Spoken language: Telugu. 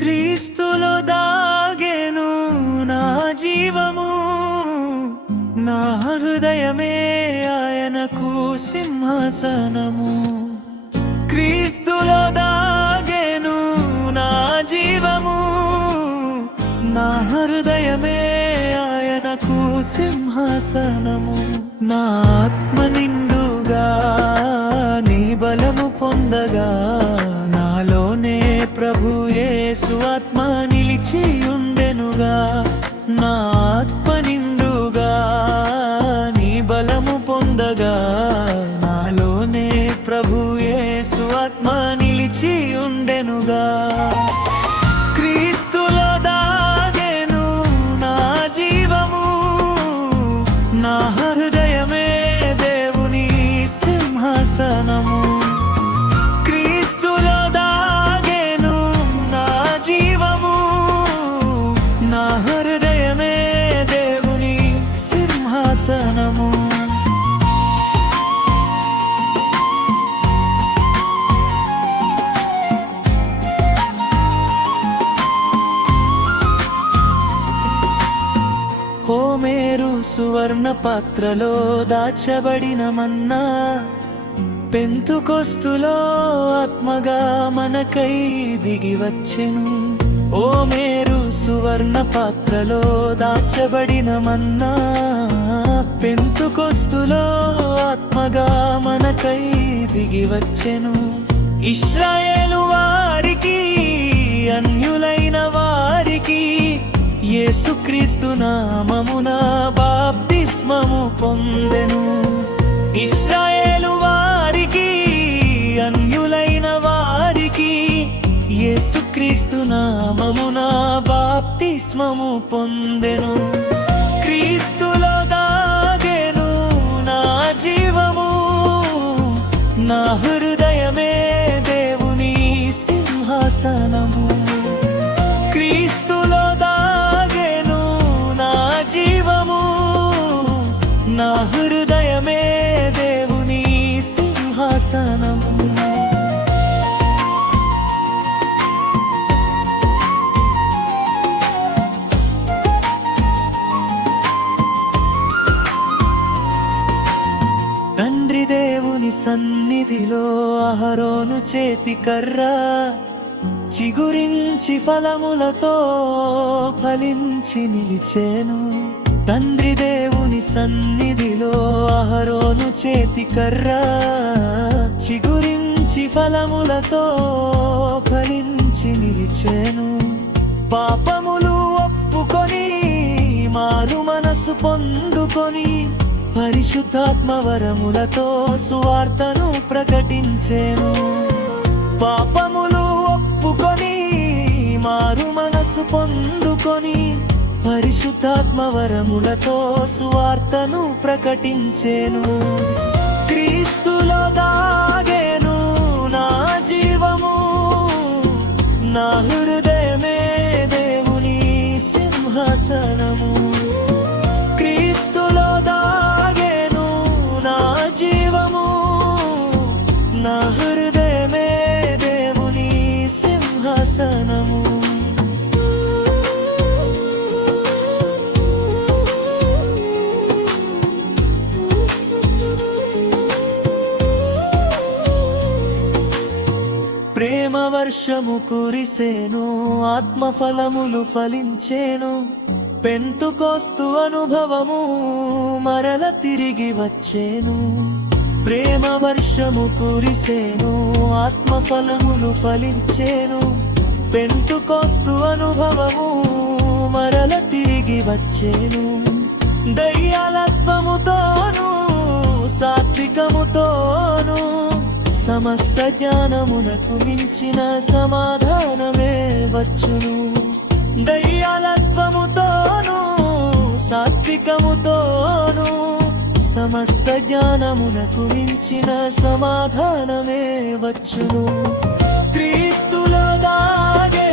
క్రీస్తులో దాగెను నా జీవము, నా హృదయమే ఆయనకు సింహాసనము. క్రీస్తులో దాగెను నా జీవము, నా హృదయమే ఆయనకు సింహాసనము. నా ఆత్మ నిండుగా నీ బలము పొందగా, నాలోనే ప్రభు యేసు ఆత్మ నిలిచి ఉండెనుగా. నా ఆత్మ నిండుగా నీ బలము పొందగా, నాలోనే ప్రభు యేసు ఆత్మ నిలిచి ఉండెనుగా. క్రీస్తులో దాగెను నా జీవము, నా హృదయమే దేవుని సింహాసనము. క్రీస్తులో దాగెను నా జీవము, నా హృదయమే దేవుని సింహాసనము. హోమేరు సువర్ణ పాత్రలో దాచబడిన మన్నా, పెంతుకొస్తులో ఆత్మగా మనకై దిగి వచ్చెను. హోమేరు సువర్ణ పాత్రలో దాచబడిన మన్నా, పెంతుకొస్తులో ఆత్మగా మనకై దిగి వచ్చెను. ఇశ్రాయేలు వారికి, అన్యులైన వారికి యేసుక్రీస్తు నామమున బాప్తిస్మము పొందెను. ఇశ్రాయేలు వారికి, అన్యులైన వారికి యేసుక్రీస్తు నామమున బాప్తిస్మము పొందెను. క్రీస్తులో దాగెను నా జీవము, నా హృదయమే దేవుని సింహాసనము. క్రీస్తులో దాగెను నా జీవము, నా హృదయమే దేవుని సింహాసనము. తండ్రి దేవుని సన్నిధిలో అహరోను చేతి కర్ర చిగురించి ఫలములతో ఫలించి నిలిచేను. తండ్రి దేవుని సన్నిధిలో అహరోను చేతి కర్ర చిగురించి ఫలములతో ఫలించి నిలిచేను. పాపములు ఒప్పుకొని మారు మనసు పొందుకొని, పరిశుద్ధాత్మ వరములతో సువార్తను ప్రకటించేను. పాపములు ఒప్పుకొని మారు మనసు పొందుకొని, పరిశుద్ధాత్మ వరములతో సువార్తను ప్రకటించేను. క్రీస్తులో దాగెను నా జీవము, నా హృదయమే దేవుని సింహాసనము. క్రీస్తులో దాగెను నా జీవము, నా హృదయమే దేవుని సింహాసనము. ప్రేమ వర్షము కురిసేను, ఆత్మఫలములు ఫలించేను. పెంతుకోస్తు అనుభవము మరల తిరిగి వచ్చేను. ప్రేమ వర్షము కురిసేను, ఆత్మఫలములు ఫలించేను. పెంతుకోస్తు అనుభవము మరల తిరిగి వచ్చేను. దయ్యాలత్వముతోను సాత్వికముతోను, సమస్త జ్ఞానమునకు మించిన సమాధానమే వచ్చును. దయ్యాలత్వముతోను సాత్వికముతోను, సమస్త జ్ఞానమునకు మించిన సమాధానమే వచ్చును. క్రీస్తులో దాగే